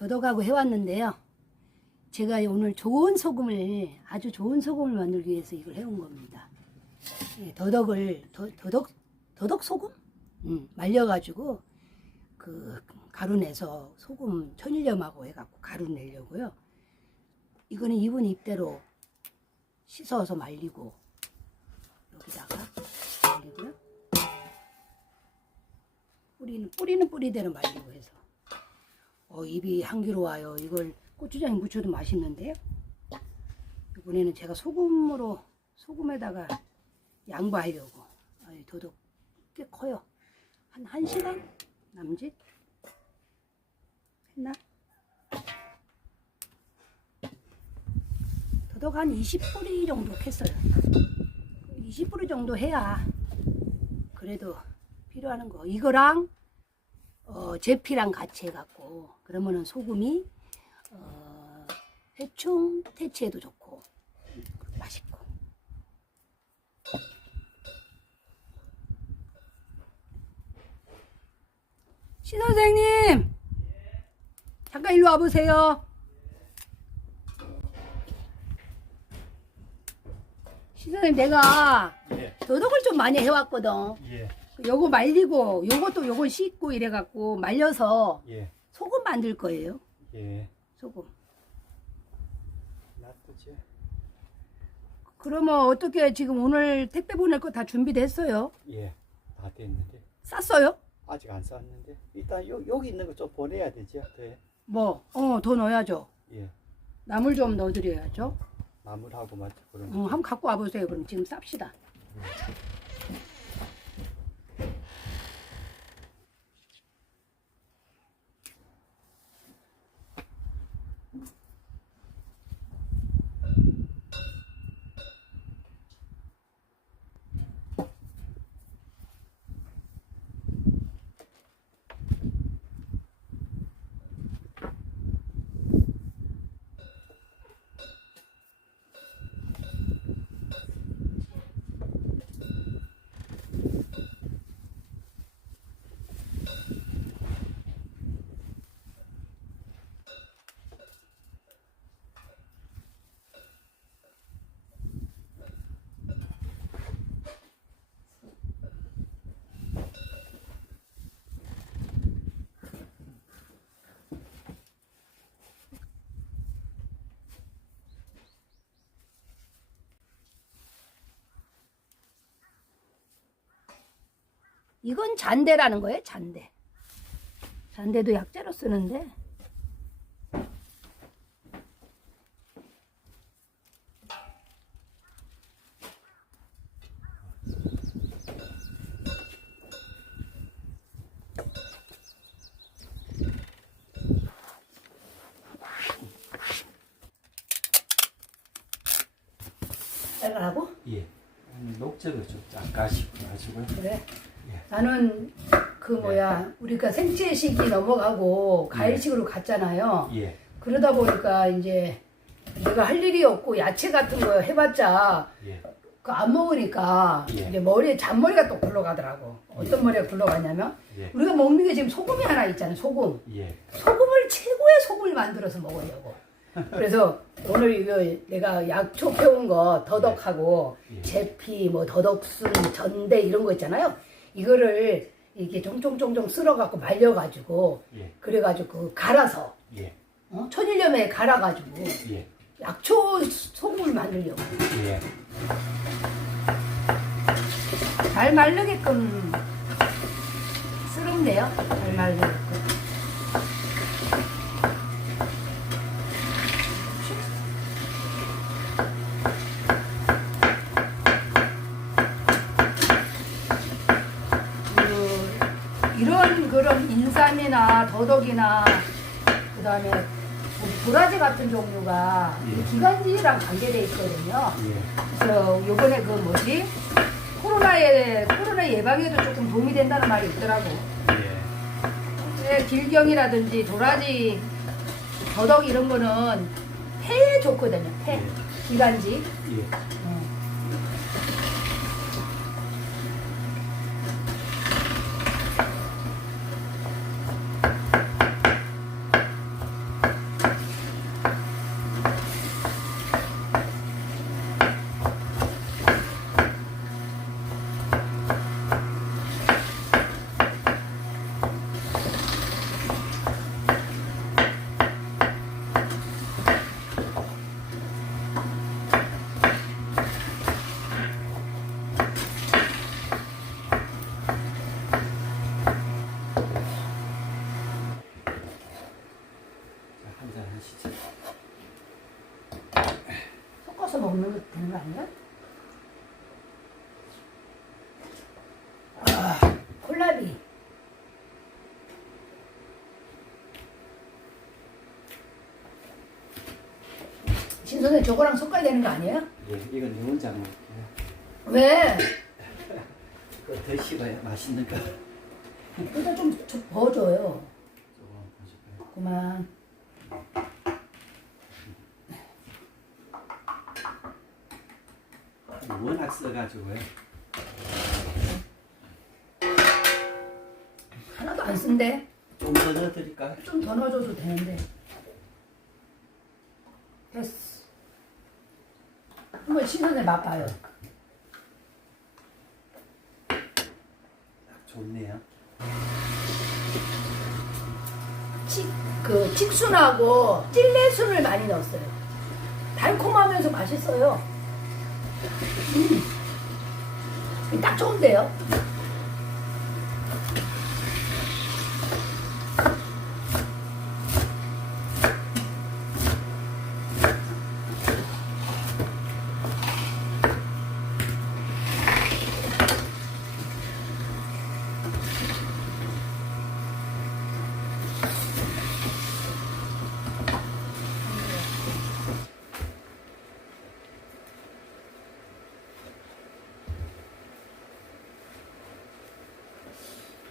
더덕하고 해왔는데요. 제가 오늘 좋은 소금을 아주 좋은 소금을 만들기 위해서 이걸 해온 겁니다. 예, 더덕을 더, 더덕 더덕 소금 음, 말려가지고 그 가루 내서 소금 천일염하고 해갖고 가루 내려고요. 이거는 입은 입대로 씻어서 말리고 여기다가 말리고요. 뿌리는 뿌리는 뿌리대로 말리고 해서 어 입이 향기로워요. 이걸 고추장에 무쳐도 맛있는데요. 이번에는 제가 소금으로 소금에다가 양보하려고 아이, 도덕 꽤 커요. 한 1시간 남짓 했나? 도덕 한 20뿌리 정도 했어요. 20뿌리 정도 해야 그래도 필요하는 거. 이거랑 어, 제피랑 같이 해갖고 그러면은 소금이 어, 해충 퇴치에도 좋고 맛있고. 시 선생님 잠깐 일로 와보세요. 시 선생님 내가 예, 도덕을 좀 많이 해왔거든. 예, 요거 말리고 요것도 요거 씻고 이래갖고 말려서 예, 소금 만들 거예요. 예. 소금. 놔두지. 그러면 어떻게 지금 오늘 택배 보낼 거 다 준비됐어요? 예, 다 됐는데 쌌어요? 아직 안 쌌는데 일단 요 여기 있는 거 좀 보내야 되지. 네. 뭐, 어, 더 넣어야죠. 예, 나물 좀 넣어드려야죠. 마무리하고 맞죠 그럼. 어, 한번 갖고 와보세요. 그럼 지금 쌉시다. 이건 잔대라는 거예요, 잔대. 잔대도 약재로 쓰는데. 빨간하고? 예. 음, 녹즙을 좀 약간씩 가지고요. 그래. 예. 나는 그 뭐야 우리가 생채식이 넘어가고 가일식으로 갔잖아요. 예, 그러다 보니까 이제 내가 할 일이 없고 야채 같은 거 해봤자 예, 그 안 먹으니까 예. 이제 머리에 잔머리가 또 굴러가더라고. 어떤 머리가 굴러가냐면 예, 우리가 먹는 게 지금 소금이 하나 있잖아요. 소금. 예, 소금을 최고의 소금을 만들어서 먹으려고. 그래서 오늘 이거 내가 약초 해온 거 더덕하고 예. 제피 뭐 더덕순 전대 이런 거 있잖아요. 이거를 이렇게 종종종종 쓸어갖고 말려가지고 예, 그래가지고 그 갈아서 예, 어? 천일염에 갈아가지고 예, 약초 소금을 만들려고 예. 잘 마르게끔 쓰면 돼요. 잘 마르게끔. 그, 이런 인삼이나 더덕이나 그 다음에 우리 도라지 같은 종류가 예. 기관지랑 관계돼 있거든요. 예, 그래서 요번에 그 뭐지 코로나에 코로나 예방에도 조금 도움이 된다는 말이 있더라고. 예, 예, 길경이라든지 도라지, 더덕 이런 거는 폐에 좋거든요. 폐, 예. 기관지. 예. 어. 진짜. 섞어서 먹는 거 되는 거 아니야? 아, 콜라비. 신선생 저거랑 섞어야 되는 거 아니에요? 예, 이건 내 혼자 먹을게요. 왜? 그거 드시고야 맛있는 거. 일단 좀, 좀 버줘요. 조금 드실까요? 그만. 워낙 써가지고요. 하나도 안 쓴데? 좀 더 넣어드릴까요? 좀 더 넣어줘도 되는데. 됐어. 한번 신선해 맛봐요. 딱 좋네요. 칙, 그 칡순하고 찔레순을 많이 넣었어요. 달콤하면서 맛있어요. 음. 딱 좋은데요?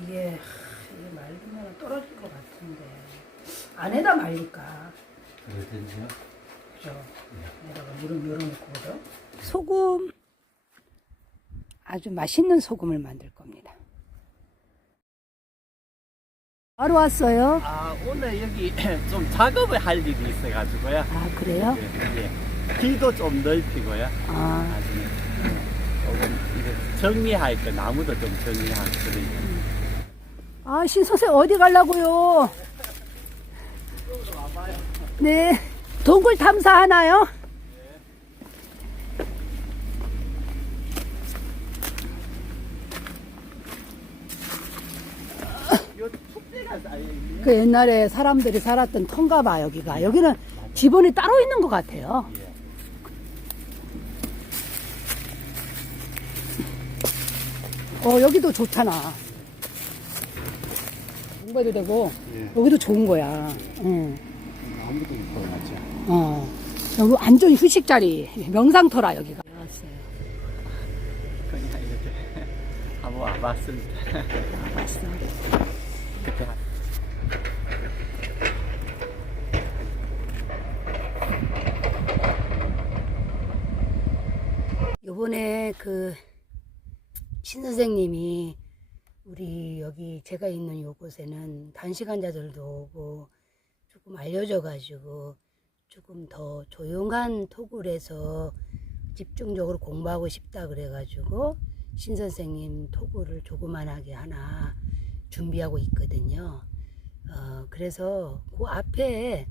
이게 하, 이게 말리면 떨어질 것 같은데 안에다 말릴까? 그러든지요. 그죠? 여기다가 물을 열어놓고 그죠? 소금 아주 맛있는 소금을 만들 겁니다. 바로 왔어요. 아 오늘 여기 좀 작업을 할 일이 있어가지고요. 아 그래요? 예, 예. 길도 좀 넓히고요. 아 나중에 조금 이제 정리할 거 나무도 좀 정리하고 그러니까. 아, 신 선생 어디 가려고요? 네. 동굴 탐사하나요? 그 옛날에 사람들이 살았던 터인가 봐, 여기가. 여기는 지번이 따로 있는 것 같아요. 예. 어, 여기도 좋잖아. 공부해도 되고, 예. 여기도 좋은 거야. 응. 아무도 못 보여놨죠. 어. 여기 완전 휴식 자리. 명상터라, 여기가. 그냥 이렇게 한번 와봤습니다. 알았어. 그때 요번에 그, 신 선생님이 우리 여기 제가 있는 요곳에는 단식 환자들도 오고 조금 알려져 가지고 조금 더 조용한 토굴에서 집중적으로 공부하고 싶다 그래 가지고 신 선생님 토굴을 조그만하게 하나 준비하고 있거든요. 어, 그래서 그 앞에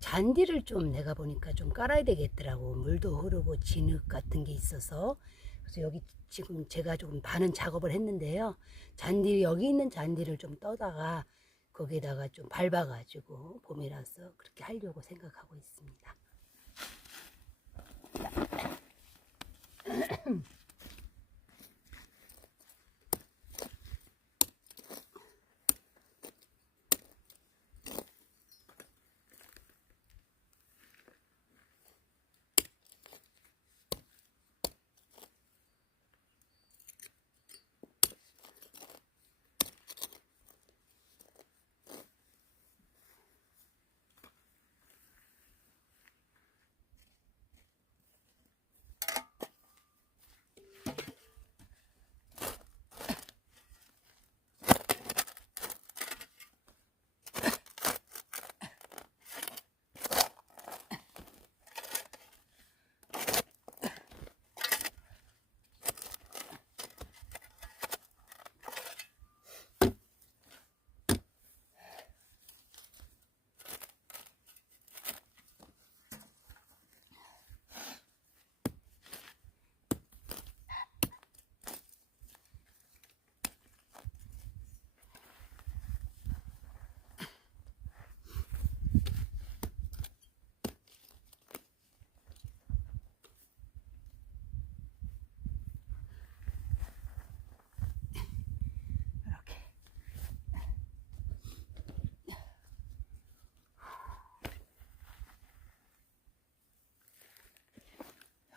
잔디를 좀 내가 보니까 좀 깔아야 되겠더라고. 물도 흐르고 진흙 같은 게 있어서. 그래서 여기 지금 제가 조금 많은 작업을 했는데요. 잔디, 여기 있는 잔디를 좀 떠다가 거기에다가 좀 밟아가지고 봄이라서 그렇게 하려고 생각하고 있습니다.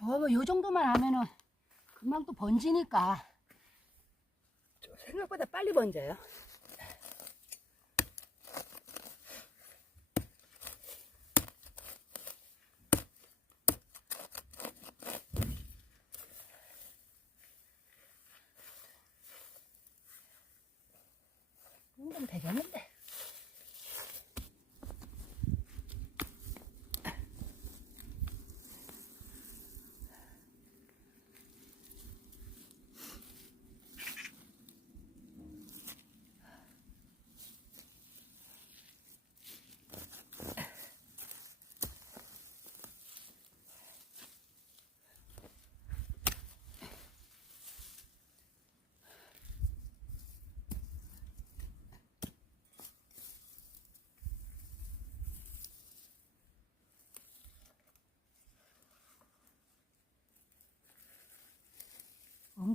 어, 뭐요 정도만 하면은 금방 또 번지니까. 좀 생각보다 빨리 번져요.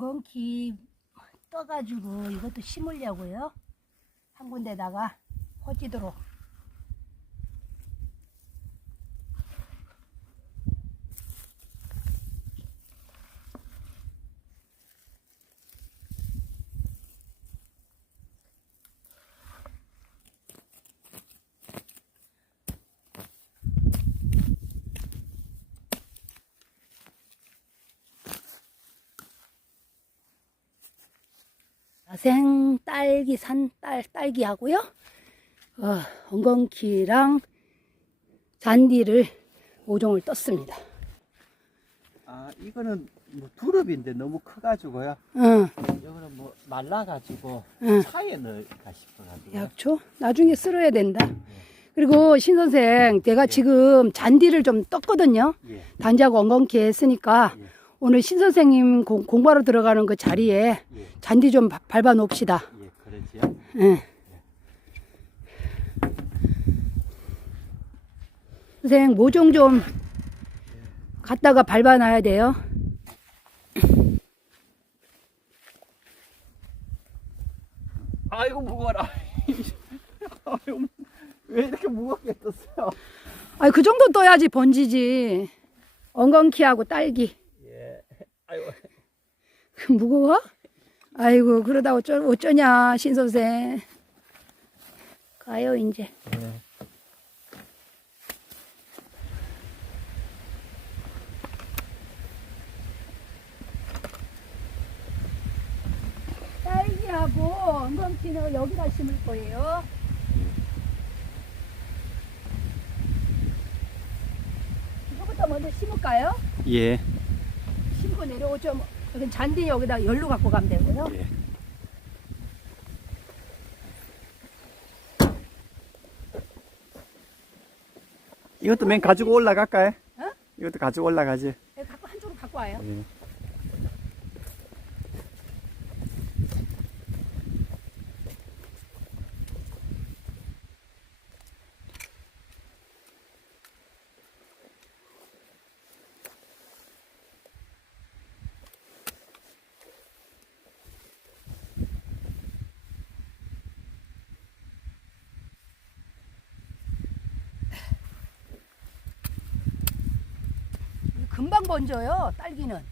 엉겅퀴 떠가지고 이것도 심으려고요. 한 군데다가 퍼지도록. 야생 딸기 산 딸, 딸기 하고요. 어, 엉겅퀴랑 잔디를 5종을 떴습니다. 아 이거는 뭐 두릅인데 너무 커가지고요. 응, 이거는 뭐 말라가지고 응. 차에 넣을까 싶어가지고. 약초 나중에 쓸어야 된다. 그리고 신 선생, 내가 지금 잔디를 좀 떴거든요. 예. 단지하고 엉겅퀴 했으니까 예. 오늘 신 선생님 공, 공부하러 들어가는 그 자리에 예. 잔디 좀 바- 밟아 놓읍시다. 예. 그러지요. 예. 선생 모종 좀 갖다가 밟아 놔야 돼요. 아이고 무거워라. 아이고 왜 이렇게 무겁게 떴어요? 아, 그 정도 떠야지 번지지. 엉겅퀴하고 딸기. 예. 아이고. 그 무거워? 아이고 그러다 어쩌, 어쩌냐 신 선생. 가요 이제. 예. 딸기하고 엉겅퀴는 여기다 심을 거예요. 이거부터 먼저 심을까요? 예. 내려오죠. 뭐. 여기 잔디 여기다 열로 갖고 가면 되고요. 예. 이것도 맨 가지고 올라갈까요? 어? 이것도 가지고 올라가지. 네, 갖고 한쪽으로 갖고 와요. 예. 금방 번져요. 딸기는.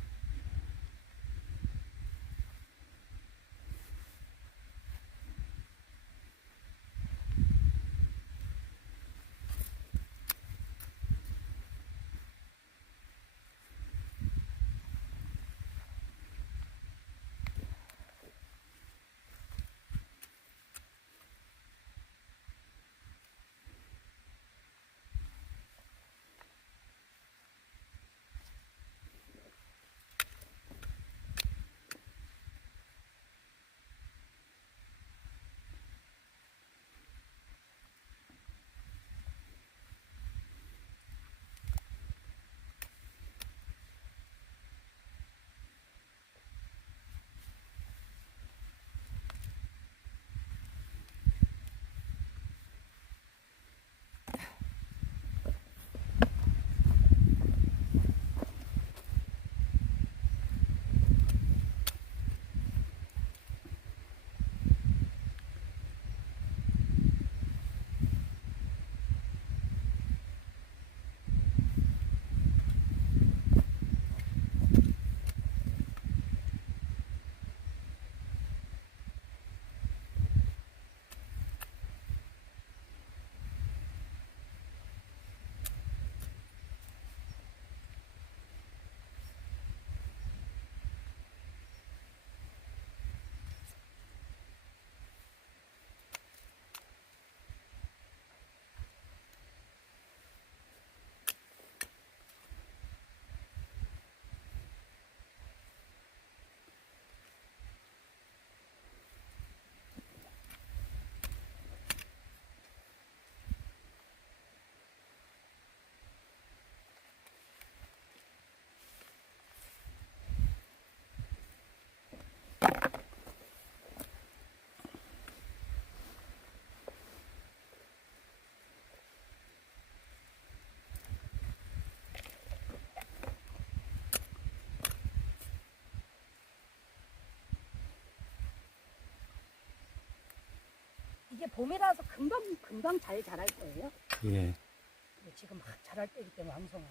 이게 봄이라서 금방 금방 잘 자랄 거예요. 예. 근데 지금 막 자랄 때기 때문에 왕성은.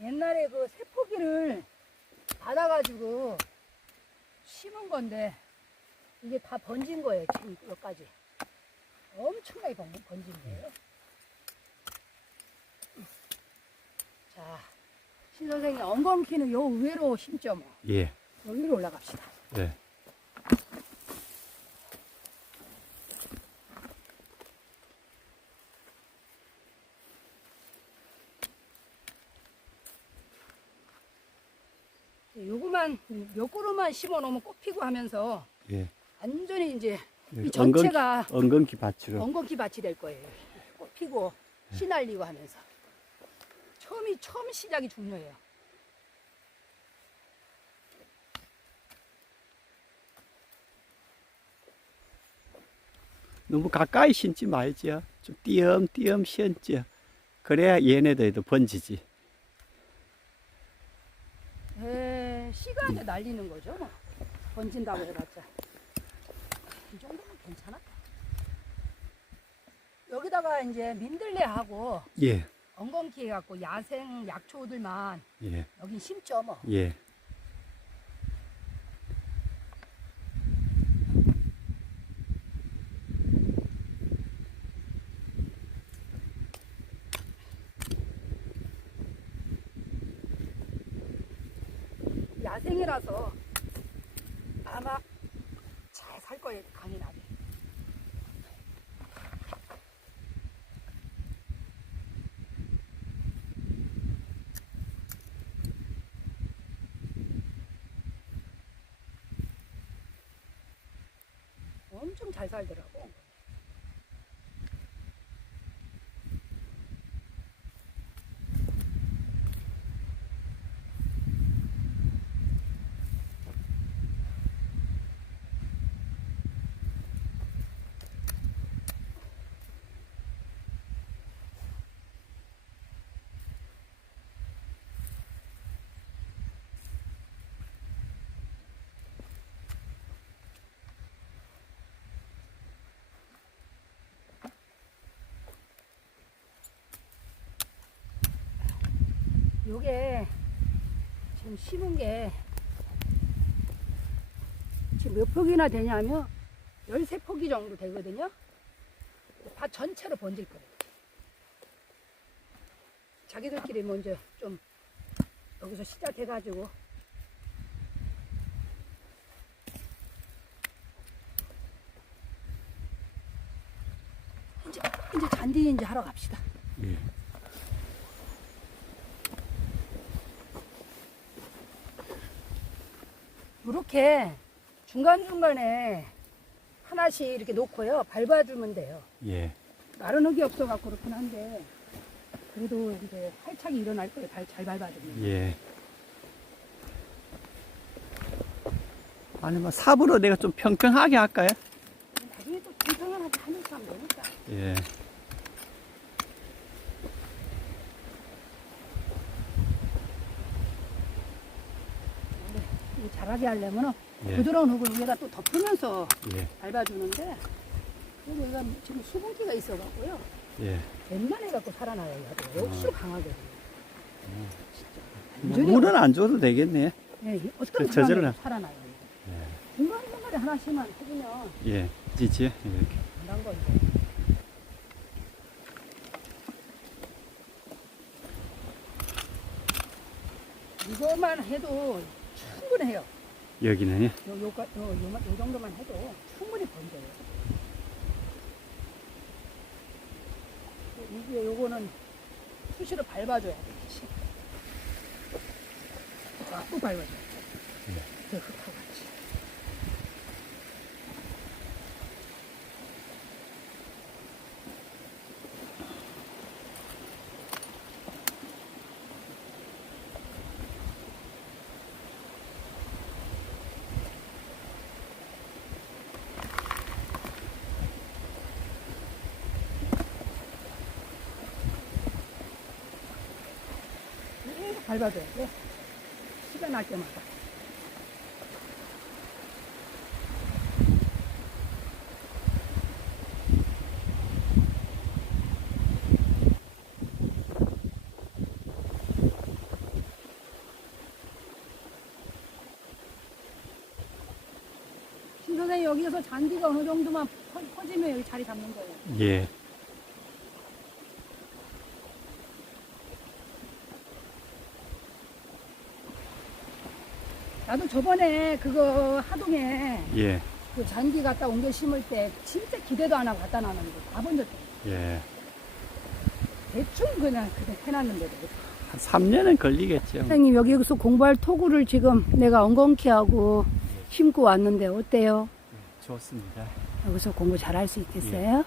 옛날에 그 세포기를 받아가지고 심은 건데 이게 다 번진 거예요. 지금 여기까지. 엄청나게 번- 번진 거예요. 자, 신 선생님 엉겅퀴는 요 위로 심죠 뭐. 예. 요 위로 올라갑시다. 네. 요거만 요 그루만 심어 놓으면 꽃 피고 하면서 예. 완전히 이제 이 엉겅- 전체가 엉겅퀴 밭으로. 엉겅퀴 밭이 될 거예요. 꽃 피고 씨 날리고 하면서 처음이 처음 시작이 중요해요. 너무 가까이 심지 말지요. 좀 띄엄띄엄 심지요. 그래야 얘네들도 번지지. 에, 이제 날리는 거죠. 뭐. 번진다고 해봤자 이 정도면 괜찮아. 여기다가 이제 민들레하고 예. 엉겅퀴 해갖고 야생 약초들만 예. 여기 심죠 뭐. 예. 야생이라서 아마 잘 살 거예요 강인하게. 엄 청 요게 지금 심은 게 지금 몇 폭이나 되냐면 13폭이 정도 되거든요. 밭 전체로 번질 거예요. 자기들끼리 먼저 좀 여기서 시작해가지고 이제 이제 잔디 이제 하러 갑시다. 예. 이렇게 중간중간에 하나씩 이렇게 놓고요. 밟아주면 돼요. 예. 마른 흙이 없어갖고 그렇긴 한데, 그래도 이제 활착이 일어날 거예요. 발- 잘 밟아주면. 예. 아니 뭐 삽으로 내가 좀 평평하게 할까요? 나중에 또 평평하게 하면서 하면 되니까. 예. 잘하게 하려면 예. 부드러운 흙을 위에다 또 덮으면서 예. 밟아주는데, 그리고 얘가 지금 수분기가 있어갖고요. 예. 웬만해 갖고 살아나요. 얘가 역수로 강하거든요. 진짜. 뭐 완전히 물은 안 줘도 되겠네. 예, 어떤 그 저절로 사람이 나- 살아나요. 예. 중간중간에 하나씩만 해주면 예. 지지. 이렇게. 난 건데. 이것만 해도 충분해요. 여기는 예. 요, 요, 요, 요, 요 정도만 해도 충분히 번져요. 이게 요거는 수시로 밟아줘야 돼. 시. 자꾸 밟아줘야 돼. 그 흙하고 같이. 밟아줘야 돼. 시간 날 때마다. 신 선생님 여기서 잔디가 어느 정도만 퍼- 퍼지면 여기 자리 잡는 거예요. 예. 나도 저번에 그거 하동에 예. 그 잔디 갖다 옮겨 심을 때 진짜 기대도 안 하고 갖다 놨는데 다 번졌대. 예. 대충 그냥 그냥 해놨는데도. 한 3년은 걸리겠죠. 선생님 여기서 공부할 토구를 지금 내가 엉겅퀴 하고 심고 왔는데 어때요? 좋습니다. 여기서 공부 잘할 수 있겠어요?